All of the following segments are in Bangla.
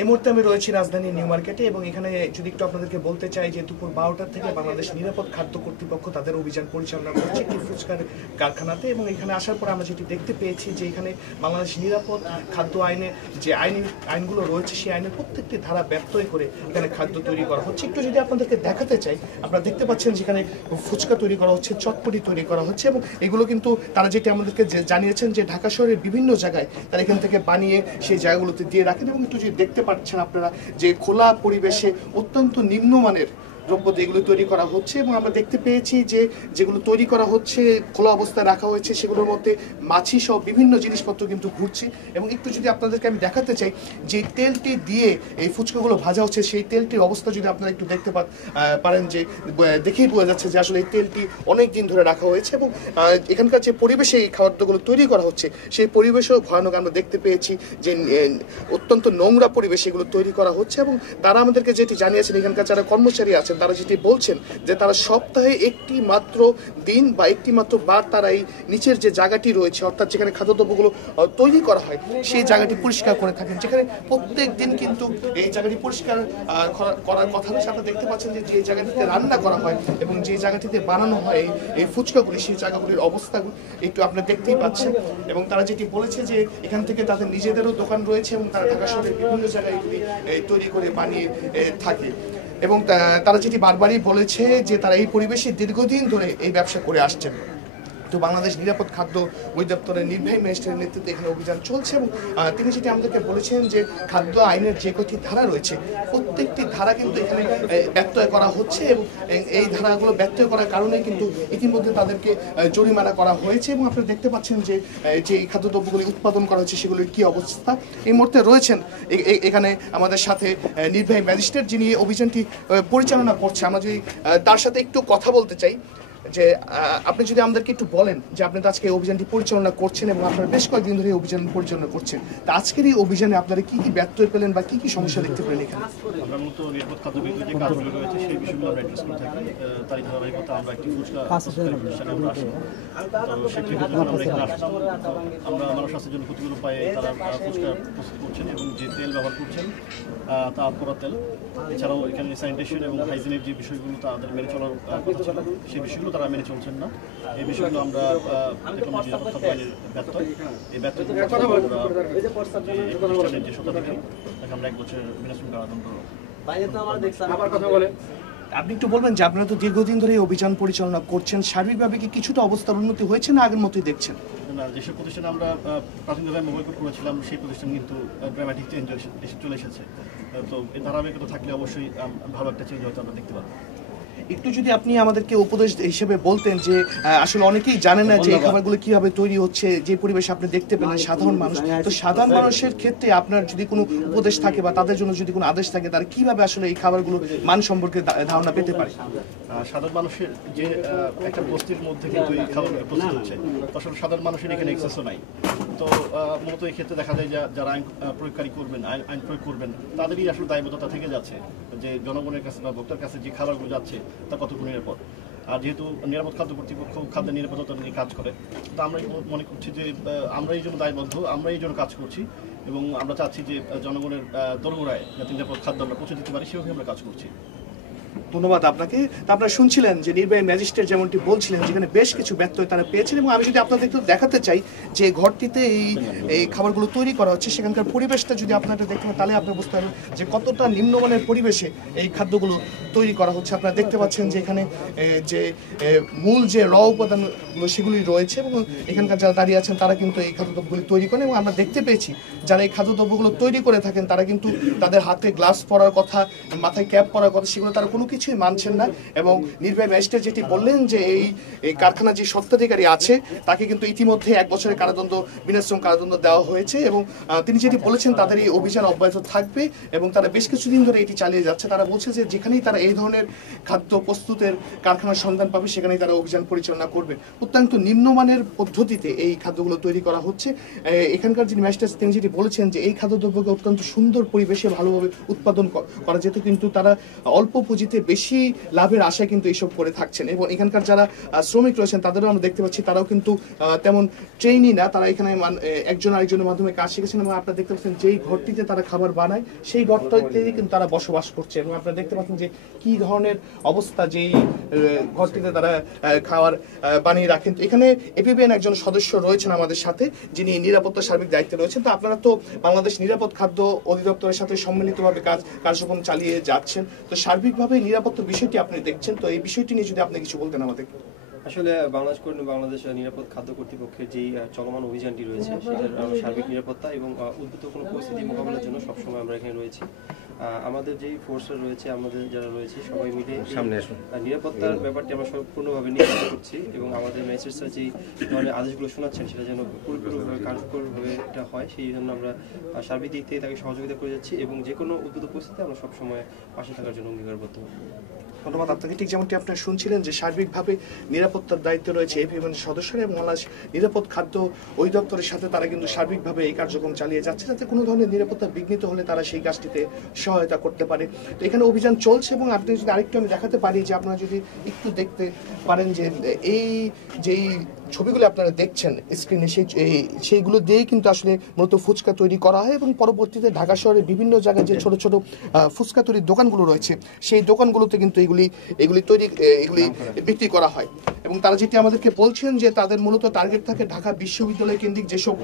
এই মুহূর্তে আমি রয়েছি রাজধানী নিউ মার্কেটে এবং এখানে যদি একটু আপনাদেরকে বলতে চাই যে দুপুর 12টা থেকে বাংলাদেশ নিরাপদ খাদ্য কর্তৃপক্ষ তাদের অভিযান পরিচালনা করছে একটি ফুচকার কারখানাতে এবং এখানে আসার পর আমরা যেটি দেখতে পেয়েছি যে এখানে বাংলাদেশ নিরাপদ খাদ্য আইনে যে আইনগুলো রয়েছে সেই আইনের প্রত্যেকটি ধারা ব্যত্যয় করে এখানে খাদ্য তৈরি করা হচ্ছে। একটু যদি আপনাদেরকে দেখাতে চাই, আপনারা দেখতে পাচ্ছেন যেখানে ফুচকা তৈরি করা হচ্ছে, চটপটি তৈরি করা হচ্ছে এবং এগুলো কিন্তু তারা যেটি আমাদেরকে জানিয়েছেন যে ঢাকা শহরের বিভিন্ন জায়গায় তারা এখান থেকে বানিয়ে সেই জায়গাগুলোতে দিয়ে রাখেন এবং একটু যদি দেখতে পাচ্ছেন আপনারা যে খোলা পরিবেশে অত্যন্ত নিম্নমানের দ্রব্য যেগুলো তৈরি করা হচ্ছে এবং আমরা দেখতে পেয়েছি যে যেগুলো তৈরি করা হচ্ছে খোলা অবস্থায় রাখা হয়েছে সেগুলোর মধ্যে মাছি সহ বিভিন্ন জিনিসপত্র কিন্তু ঘুরছে। এবং একটু যদি আপনাদেরকে আমি দেখাতে চাই যে তেলটি দিয়ে এই ফুচকাগুলো ভাজা হচ্ছে সেই তেলটির অবস্থা যদি আপনারা একটু দেখতে পারেন যে দেখেই বোঝা যাচ্ছে যে আসলে এই তেলটি অনেক দিন ধরে রাখা হয়েছে এবং এখানকার যে পরিবেশে এই খাবারগুলো তৈরি করা হচ্ছে সেই পরিবেশেও ভয়ানক আমরা দেখতে পেয়েছি যে অত্যন্ত নোংরা পরিবেশে এগুলো তৈরি করা হচ্ছে। এবং তারা আমাদেরকে যেটি জানিয়েছেন এখানকার যারা কর্মচারী আছেন তারা যেটি বলছেন যে তারা সপ্তাহে একটি মাত্র দিন বা একটি মাত্র বার তারা এই নিচের যে জায়গাটি রয়েছে অর্থাৎ যেখানে খাদ্যদ্রব্যগুলো তৈরি করা হয় সেই জায়গাটি পরিষ্কার করে থাকেন, যেখানে প্রত্যেক দিন কিন্তু এই জায়গাটি পরিষ্কার করার কথা রয়েছে। আপনারা দেখতে পাচ্ছেন যে যে জায়গাটিতে রান্না করা হয় এবং যে জায়গাটিতে বানানো হয় এই ফুচকাগুলি সেই জায়গাগুলির অবস্থাগুলো একটু আপনারা দেখতেই পাচ্ছেন। এবং তারা যেটি বলেছে যে এখান থেকে তাদের নিজেদেরও দোকান রয়েছে এবং তারা ঢাকা শহরের বিভিন্ন জায়গায় এগুলি তৈরি করে বানিয়ে থাকে এবং তারা যেটি বারবারই বলেছে যে তারা এই পরিবেশে দীর্ঘদিন ধরে এই ব্যবসা করে আসছেন। তো বাংলাদেশ নিরাপদ খাদ্য অধিদপ্তরের নির্বাহী ম্যাজিস্ট্রেটের নেতৃত্বে এখানে অভিযান চলছে এবং তিনি যেটি আমাদেরকে বলেছেন যে খাদ্য আইনের যে কটি ধারা রয়েছে প্রত্যেকটি ধারা কিন্তু এখানে ব্যত্যয় করা হচ্ছে এবং এই ধারাগুলো ব্যত্যয় করার কারণে কিন্তু ইতিমধ্যে তাদেরকে জরিমানা করা হয়েছে। এবং আপনারা দেখতে পাচ্ছেন যে যে খাদ্যদ্রব্যগুলি উৎপাদন করা হচ্ছে সেগুলির কী অবস্থা। এই মুহূর্তে রয়েছেন এখানে আমাদের সাথে নির্বাহী ম্যাজিস্ট্রেট যিনি অভিযানটি পরিচালনা করছে। আমরা যদি তার সাথে একটু কথা বলতে চাই যে আপনি যদি আমাদেরকে একটু বলেন যে আপনি তো আজকে এই অভিযানটি পরিচালনা করছেন এবং আপনারা বেশ কয়েকদিন ধরে এই অভিযান পরিচালনা করছেন, তা আজকের এই অভিযানে আপনারা কি কি ব্যত্যয় পেলেন বা কি কি সমস্যা দেখতে পেলেন এখানে? আমরা মূলত নিরাপদ খাদ্য বিধির যে কাজগুলো রয়েছে সেই বিষয়গুলো আমরা অ্যাড্রেস করে থাকি। তারই ধারাবাহিকতা আমরা একটি ফুচকা প্রতিষ্ঠানে আমরা আসলাম। তো সেক্ষেত্রে যখন আমরা এখানে আসলাম আমরা মানুষ স্বাস্থ্যের জন্য ক্ষতিকর উপায়ে তারা ফুচকা প্রস্তুত করছেন এবং যে তেল ব্যবহার করছেন তা পোড়া তেল। এছাড়াও এখানে স্যানিটেশন এবং হাইজিনের যে বিষয়গুলো তাদের মেনে চলার কথা ছিল সেই বিষয়গুলো তারা মেনে চলছেন না। এই বিষয়গুলো আমরা দেখলাম যে নিরাপদ খাদ্য আইনের ব্যত্যয়, এই ব্যত্যয় যে শতাধিকারী আমরা 1 বছরের বিনাশ্রম কারাদণ্ড। আপনি একটু বলবেন যে আপনারা তো দীর্ঘদিন ধরে এই অভিযান পরিচালনা করছেন, সার্বিকভাবে কি কিছুটা অবস্থার উন্নতি হয়েছে না আগের মতোই দেখছেন? না, যেসব প্রতিষ্ঠানে আমরা প্রাথমিকভাবে মোবাইল কোড করেছিলাম সেই প্রতিষ্ঠান কিন্তু ড্রামাটিক চেঞ্জ চলে এসেছে। তো এই ধারাবাহিকতা থাকলে অবশ্যই ভালো একটা চেঞ্জ হয়তো আমরা দেখতে পাবো। একটু যদি আপনি আমাদেরকে উপদেশ হিসেবে বলতেন যে আসলে অনেকেই জানেন না যে এই খাবারগুলো কিভাবে তৈরি হচ্ছে, যে পরিবেশে আপনি দেখতে পেলেন সাধারণ মানুষ, তো সাধারণ মানুষের ক্ষেত্রে আপনার যদি কোনো উপদেশ থাকে বা তাদের জন্য যদি কোনো আদেশ থাকে তারা কিভাবে আসলে এই খাবারগুলো মান সম্পর্কে ধারণা পেতে পারে? সাধারণ মানুষের যে একটা বস্তির মধ্যে কিন্তু এই খাবারগুলো প্রস্তুত হচ্ছে, আসলে সাধারণ মানুষের এখানে অ্যাক্সেসও নাই। তো মূলত এই ক্ষেত্রে দেখা যায় যারা আইন প্রয়োগকারী করবেন, আইন প্রয়োগ করবেন তাদেরই আসলে দায়বদ্ধতা থেকে যাচ্ছে যে জনগণের কাছে বা ভোক্তার কাছে যে খাবারগুলো যাচ্ছে তা কতটুকু নিরাপদ। আর যেহেতু নিরাপদ খাদ্য কর্তৃপক্ষ খাদ্যের নিরাপত্তা নিয়ে কাজ করে, তো আমরা মনে করছি যে আমরা এই জন্য দায়বদ্ধ, আমরা এই জন্য কাজ করছি এবং আমরা চাচ্ছি যে জনগণের দোরগোড়ায় যাতে নিরাপদ খাদ্য আমরা পৌঁছে দিতে পারি সেভাবে আমরা কাজ করছি। ধন্যবাদ আপনাকে। আপনারা শুনছিলেন যে নির্বাহী ম্যাজিস্ট্রেট যেমনটি বলছিলেন যেখানে বেশ কিছু ব্যত্যয় তারা পেয়েছেন এবং আমি যদি আপনাদের একটু দেখাতে চাই যে ঘরটিতে এই খাবারগুলো তৈরি করা হচ্ছে সেখানকার পরিবেশটা যদি আপনারা দেখতে পান তাহলে আপনি বুঝতে পারবেন যে কতটা নিম্নমানের পরিবেশে এই খাদ্যগুলো তৈরি করা হচ্ছে। আপনারা দেখতে পাচ্ছেন যে এখানে যে মূল যে উপাদানগুলো সেগুলি রয়েছে এবং এখানকার যারা দাঁড়িয়ে আছেন তারা কিন্তু এই খাদ্যদ্রব্যগুলি তৈরি করেন এবং আমরা দেখতে পেয়েছি যারা এই খাদ্যদ্রব্যগুলো তৈরি করে থাকেন তারা কিন্তু তাদের হাতে গ্লাভস পরার কথা, মাথায় ক্যাপ পরার কথা, সেগুলো তারা কোনো কিছুই মানছেন না। এবং নির্বাহী ম্যাজিস্ট্রেট যেটি বললেন যে এই কারখানার যে স্বত্বাধিকারী আছে তাকে কিন্তু ইতিমধ্যে 1 বছরের বিনাশ্রম কারাদণ্ড দেওয়া হয়েছে এবং তিনি যেটি বলেছেন তাদের এই অভিযান অব্যাহত থাকবে এবং তারা বেশ কিছুদিন ধরে এটি চালিয়ে যাচ্ছে। তারা বলছে যে যেখানেই তারা এই ধরনের খাদ্য প্রস্তুতের কারখানার সন্ধান পাবে, সেখানেই তারা অভিযান পরিচালনা করবে। অত্যন্ত নিম্নমানের পদ্ধতিতে এই খাদ্যগুলো তৈরি করা হচ্ছে। এখানকার যিনি ম্যাজিস্ট্রেট তিনি যেটি বলেছেন যে এই খাদ্যদ্রব্যকে অত্যন্ত সুন্দর পরিবেশে ভালোভাবে উৎপাদন করা যেত, কিন্তু তারা অল্প পুঁজিতে বেশি লাভের আশায় কিন্তু এইসব করে থাকছেন। এবং এখানকার যারা শ্রমিক রয়েছেন তাদেরও আমরা দেখতে পাচ্ছি তারাও কিন্তু তেমন ট্রেইনি না, তারা এখানে একজন আরেকজনের মাধ্যমে কাজ শিখেছেন। এবং আপনারা দেখতে পাচ্ছেন যেই ঘরটিতে তারা খাবার বানায় সেই ঘরটিতেই কিন্তু তারা বসবাস করছে। এবং আপনারা দেখতে পাচ্ছেন যে কি ধরনের অবস্থা, যেই ঘরটিতে তারা খাবার বানিয়ে রাখেন। তো এখানে এপিবিএন একজন সদস্য রয়েছেন আমাদের সাথে, যিনি নিরাপত্তা সার্বিক দায়িত্বে রয়েছেন। তো আপনারা তো বাংলাদেশ নিরাপদ খাদ্য অধিদপ্তরের সাথে সম্মিলিতভাবে কার্যক্রম চালিয়ে যাচ্ছেন, তো সার্বিকভাবে নিরাপত্তার বিষয়টি আপনি দেখছেন, তো এই বিষয়টি নিয়ে যদি আপনি কিছু বলতেন আমাদের। আসলে বাংলাদেশ নিরাপদ খাদ্য কর্তৃপক্ষের যেই চলমান অভিযানটি রয়েছে সেটার সার্বিক নিরাপত্তা এবং উদ্ভূত কোনো পরিস্থিতি মোকাবেলার জন্য সবসময় আমরা এখানে রয়েছি। আমাদের যেই ফোর্সরা রয়েছে, আমাদের যারা রয়েছে সবাই মিলে নিরাপত্তার ব্যাপারটি আমরা সম্পূর্ণভাবে নিশ্চিত করছি এবং আমাদের ম্যাজিস্ট্রেটরা যেই ধরনের আদেশগুলো শোনাচ্ছেন সেটা যেন পুরোপুরিভাবে কার্যকরভাবে এটা হয়, সেই জন্য আমরা সার্বিক দিক থেকে তাকে সহযোগিতা করে যাচ্ছি এবং যে কোনো উদ্ভূত পরিস্থিতিতে আমরা সবসময় পাশে থাকার জন্য অঙ্গীকারবদ্ধ। ধন্যবাদ আপনাকে। ঠিক যেমনটি আপনারা শুনছিলেন যে সার্বিকভাবে নিরাপত্তার দায়িত্বে রয়েছে এপিএমের সদস্যরা এবং বাংলাদেশ নিরাপদ খাদ্য অধিদপ্তরের সাথে তারা কিন্তু সার্বিকভাবে এই কার্যক্রম চালিয়ে যাচ্ছে, যাতে কোনো ধরনের নিরাপত্তা বিঘ্নিত হলে তারা সেই কাজটিতে সহায়তা করতে পারে। তো এখানে অভিযান চলছে এবং আপনি যদি আরেকটু আমি দেখাতে পারি যে আপনারা যদি একটু দেখতে পারেন যে এই যেই ছবিগুলো আপনারা দেখছেন স্ক্রিনে, সেইগুলো দিয়েই কিন্তু আসলে মূলত ফুচকা তৈরি করা হয় এবং পরবর্তীতে ঢাকা শহরের বিভিন্ন জায়গায় যে ছোট ছোট ফুচকা তৈরির দোকানগুলো রয়েছে সেই দোকানগুলোতে কিন্তু এগুলি বিক্রি করা হয়। এবং তারা যেটি আমাদেরকে বলছেন যে তাদের মূলত টার্গেট থাকে ঢাকা বিশ্ববিদ্যালয় কেন্দ্রিক যেসব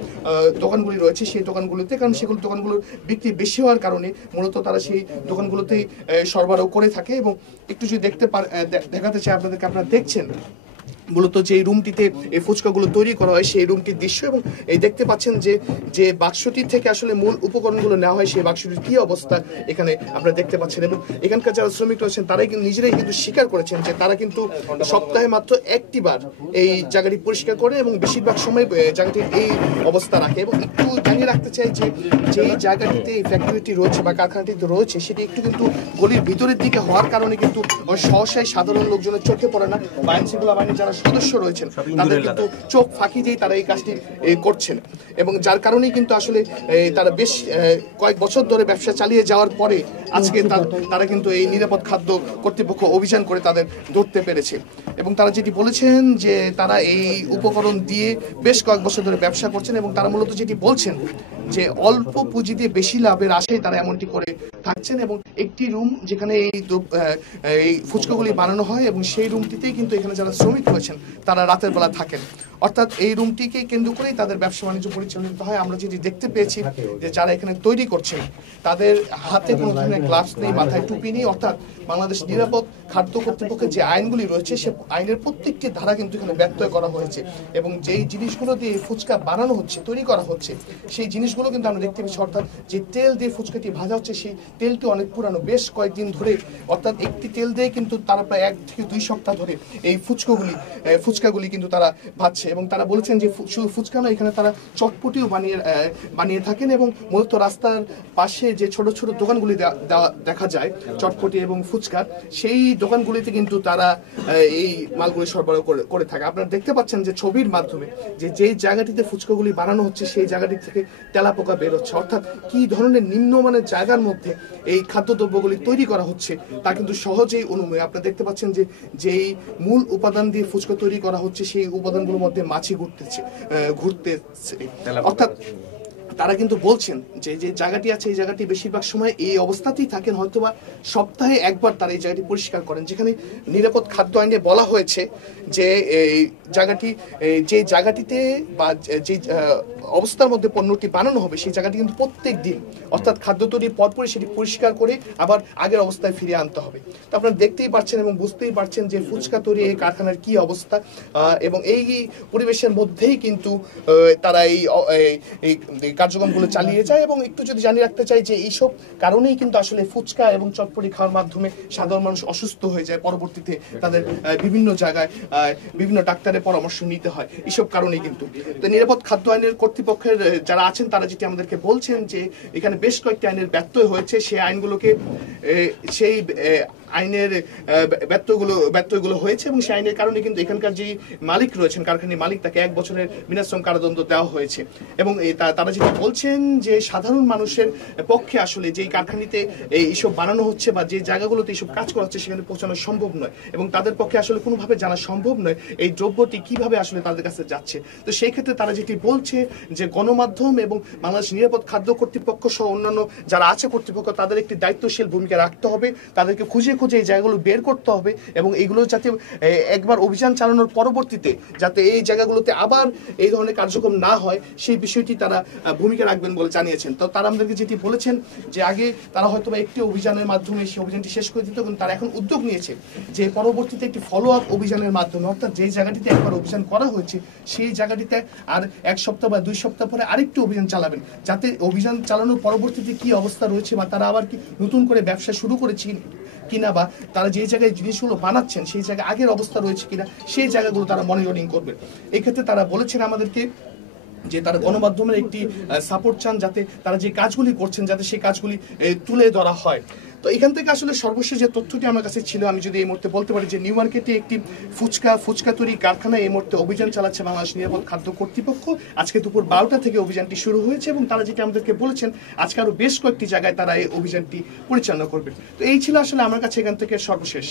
দোকানগুলি রয়েছে সেই দোকানগুলোতে, কারণ সেগুলো দোকানগুলোর বিক্রি বেশি হওয়ার কারণে মূলত তারা সেই দোকানগুলোতেই সরবরাহ করে থাকে। এবং একটু যদি দেখাতে চাই আপনাদেরকে, আপনারা দেখছেন মূলত যে রুমটিতে এই ফুচকাগুলো তৈরি করা হয় সেই রুমটির দৃশ্য। এবং এই দেখতে পাচ্ছেন যে বাক্সটি থেকে আসলে মূল উপকরণগুলো নেওয়া হয় সেই বাক্সটির কি অবস্থা এখানে আপনারা দেখতে পাচ্ছেন। এবং এখানকার যারা শ্রমিক রয়েছেন তারাই কিন্তু নিজেরাই কিন্তু স্বীকার করেছেন যে তারা কিন্তু সপ্তাহে মাত্র একটি বার এই জায়গাটি পরিষ্কার করে এবং বেশিরভাগ সময় জায়গাটির এই অবস্থা রাখে। এবং একটু জানিয়ে রাখতে চাই যে যেই জায়গাটিতে এই ফ্যাক্টরিটি রয়েছে বা কারখানাটিতে রয়েছে সেটি একটু কিন্তু গলির ভিতরের দিকে হওয়ার কারণে কিন্তু সহসাই সাধারণ লোকজনের চোখে পড়ে না, বা আইনশৃঙ্খলা বাহিনীর যারা সদস্য রয়েছেন তাদের কিন্তু চোখ ফাঁকি দিয়ে তারা এই কাজটি করছেন। এবং যার কারণেই কিন্তু আসলে তারা বেশ কয়েক বছর ধরে ব্যবসা চালিয়ে যাওয়ার পরে আজকে তারা কিন্তু এই নিরাপদ খাদ্য কর্তৃপক্ষ অভিযান করে তাদের ধরতে পেরেছে। এবং তারা যেটি বলেছেন যে তারা এই উপকরণ দিয়ে বেশ কয়েক বছর ধরে ব্যবসা করছেন এবং তারা মূলত যেটি বলছেন যে অল্প পুঁজি দিয়ে বেশি লাভের আশায় তারা এমনটি করে থাকছেন। এবং একটি রুম যেখানে এই ফুচকাগুলি বানানো হয় এবং সেই রুমটিতেই কিন্তু এখানে যারা শ্রমিক রয়েছেন তারা রাতের বেলা থাকেন, অর্থাৎ এই রুমটিকে কেন্দ্র করেই তাদের ব্যবসা বাণিজ্য পরিচালিত হয়। আমরা যেটি দেখতে পেয়েছি যে যারা এখানে তৈরি করছেন তাদের হাতে কোনো ধরনের গ্লাভস নেই, মাথায় টুপি নেই, অর্থাৎ বাংলাদেশ নিরাপদ খাদ্য কর্তৃপক্ষের যে আইনগুলি রয়েছে সে আইনের প্রত্যেকটি ধারা কিন্তু এখানে ব্যত্যয় করা হয়েছে। এবং যেই জিনিসগুলো দিয়ে ফুচকা বানানো হচ্ছে, তৈরি করা হচ্ছে, সেই জিনিসগুলো কিন্তু আমরা দেখতে পাচ্ছি, অর্থাৎ যে তেল দিয়ে ফুচকাটি ভাজা হচ্ছে সেই তেলটি অনেক পুরানো, বেশ কয়েকদিন ধরে, অর্থাৎ একটি তেল দিয়ে কিন্তু তারা প্রায় 1 থেকে 2 সপ্তাহ ধরে এই ফুচকাগুলি কিন্তু তারা ভাজছে। এবং তারা বলেছেন যে শুধু ফুচকা নয়, এখানে তারা চটপটিও বানিয়ে থাকেন। এবং মূলত রাস্তার পাশে যে ছোট ছোট দোকানগুলি দেখা যায় চটপটি এবং ফুচকার, সেই দোকানগুলিতে কিন্তু তারা এই মালগুলি সরবরাহ করে থাকে। আপনারা দেখতে পাচ্ছেন যে ছবির মাধ্যমে যেই জায়গাটিতে ফুচকাগুলি বানানো হচ্ছে সেই জায়গাটি থেকে তেলাপোকা বের হচ্ছে, অর্থাৎ কি ধরনের নিম্নমানের জায়গার মধ্যে এই খাদ্যদ্রব্যগুলি তৈরি করা হচ্ছে তা কিন্তু সহজেই অনুমেয়। আপনারা দেখতে পাচ্ছেন যে যেই মূল উপাদান দিয়ে ফুচকা তৈরি করা হচ্ছে সেই উপাদানগুলোর মধ্যে মাছি ঘুরতেছে, অর্থাৎ তারা কিন্তু বলছেন যে যে জায়গাটি আছে এই জায়গাটি বেশিরভাগ সময় এই অবস্থাতেই থাকেন, হয়তোবা সপ্তাহে একবার তারা এই জায়গাটি পরিষ্কার করেন, যেখানে নিরাপদ খাদ্য আইনে বলা হয়েছে যে এই জায়গাটিতে বা যে অবস্থার মধ্যে পণ্যটি বানানো হবে সেই জায়গাটি কিন্তু প্রত্যেক দিন, অর্থাৎ খাদ্য তৈরির পরপরই সেটি পরিষ্কার করে আবার আগের অবস্থায় ফিরিয়ে আনতে হবে। তো আপনারা দেখতেই পাচ্ছেন এবং বুঝতেই পারছেন যে ফুচকা তৈরি এই কারখানার কি অবস্থা। এবং এই পরিবেশের মধ্যেই কিন্তু তারা এই কার্যক্রমগুলো চালিয়ে যায়। এবং একটু যদি জানিয়ে রাখতে চাই যে এইসব কারণেই কিন্তু আসলে ফুচকা এবং চটপটি খাওয়ার মাধ্যমে সাধারণ মানুষ অসুস্থ হয়ে যায়, পরবর্তীতে তাদের বিভিন্ন জায়গায় বিভিন্ন ডাক্তারের পরামর্শ নিতে হয়, এইসব কারণেই কিন্তু। তো নিরাপদ খাদ্য আইনের কর্তৃপক্ষের যারা আছেন তারা যেটি আমাদেরকে বলছেন যে এখানে বেশ কয়েকটি আইনের ব্যত্যয় হয়েছে, সেই আইনগুলোকে সেই আইনের ব্যত্যয়গুলো হয়েছে এবং সেই আইনের কারণে কিন্তু এখানকার যে মালিক রয়েছেন, কারখানার মালিক, তাকে 1 বছরের বিনাশ্রম কারাদণ্ড দেওয়া হয়েছে। এবং তারা যেটা বলছেন যে সাধারণ মানুষের পক্ষে আসলে যেই কারখানিতে এইসব বানানো হচ্ছে বা যে জায়গাগুলোতে এইসব কাজ করা হচ্ছে সেখানে পৌঁছানো সম্ভব নয়, এবং তাদের পক্ষে আসলে কোনোভাবে জানা সম্ভব নয় এই দ্রব্যটি কিভাবে আসলে তাদের কাছে যাচ্ছে। তো সেই ক্ষেত্রে তারা যেটি বলছে যে গণমাধ্যম এবং বাংলাদেশ নিরাপদ খাদ্য কর্তৃপক্ষ সহ অন্যান্য যারা আছে কর্তৃপক্ষ, তাদের একটি দায়িত্বশীল ভূমিকা রাখতে হবে, তাদেরকে খুঁজে খুঁজে এই জায়গাগুলো বের করতে হবে এবং এগুলো যাতে একবার অভিযান চালানোর পরবর্তীতে যাতে এই জায়গাগুলোতে আবার এই ধরনের কার্যক্রম না হয় সেই বিষয়টি তারা ভূমিকা রাখবেন বলে জানিয়েছেন। তো তারা আমাদেরকে যেটি বলেছেন যে আগে তারা হয়তো একটি অভিযানের মাধ্যমে সেই অভিযানটি শেষ করে দিত, কিন্তু তারা এখন উদ্যোগ নিয়েছে যে পরবর্তীতে একটি ফলো আপ অভিযানের মাধ্যমে, অর্থাৎ যে জায়গাটিতে একবার অভিযান করা হয়েছে সেই জায়গাটিতে আর 1 সপ্তাহ বা 2 সপ্তাহ পরে আরেকটি অভিযান চালাবেন, যাতে অভিযান চালানোর পরবর্তীতে কি অবস্থা রয়েছে বা তারা আবার কি নতুন করে ব্যবসা শুরু করেছে কিনা বা তারা যে জায়গায় জিনিসগুলো বানাচ্ছেন সেই জায়গায় আগের অবস্থা রয়েছে কিনা সেই জায়গাগুলো তারা মনিটরিং করবে। এই ক্ষেত্রে তারা বলেছেন আমাদেরকে যে তারা গণমাধ্যমের একটি সাপোর্ট চান, যাতে তারা যে কাজগুলি করছেন যাতে সেই কাজগুলি তুলে ধরা হয়। তো এখান থেকে আসলে সর্বশেষ যে তথ্যটি আমার কাছে ছিল, আমি যদি এই মুহূর্তে বলতে পারি যে নিউ মার্কেটে একটি ফুচকা তৈরি কারখানায় এই মুহূর্তে অভিযান চালাচ্ছে বাংলাদেশ নিরাপদ খাদ্য কর্তৃপক্ষ। আজকে দুপুর 12টা থেকে অভিযানটি শুরু হয়েছে এবং তারা যেটি আমাদেরকে বলেছেন আজকে আরো বেশ কয়েকটি জায়গায় তারা এই অভিযানটি পরিচালনা করবে। তো এই ছিল আসলে আমার কাছে এখান থেকে সর্বশেষ।